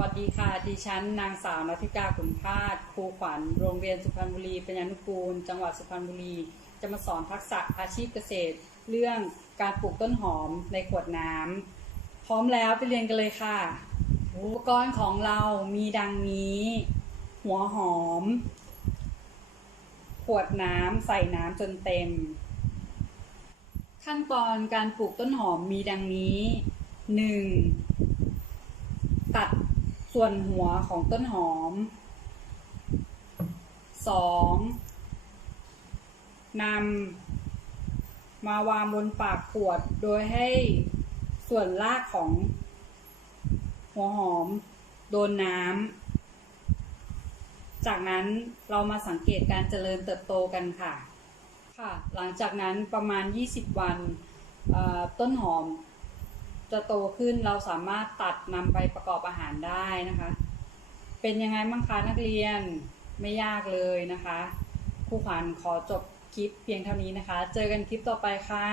วัสดีค่ะ ดิฉันนางสาวนัทิกาขุนพาดครูขวัญ โรงเรียนสุพรรณบุรีปัญญานุกูล จังหวัดสุพรรณบุรี จะมาสอนทักษะอาชีพเกษตร เรื่องการปลูกต้นหอมในขวดน้ำพร้อมแล้วไปเรียนกันเลยค่ะ อุปกรณ์ของเรามีดังนี้ หัวหอม ขวดน้ำใส่น้ำจนเต็ม ขั้นตอนการปลูกต้นหอมมีดังนี้ 1. ส่วนหัวของต้นหอม 2. นำมาวางบนปากขวดโดยให้ส่วนรากของหัวหอมโดนน้ำ จากนั้นเรามาสังเกตการเจริญเติบโตกันค่ะ ค่ะ หลังจากนั้นประมาณ 20 วันต้นหอม จะโตขึ้นเราสามารถตัดนำไปประกอบอาหารได้นะคะ เป็นยังไงบ้างคะนักเรียนไม่ยากเลยนะคะครูขวัญขอจบคลิปเพียงเท่านี้นะคะ เจอกันคลิปต่อไปค่ะ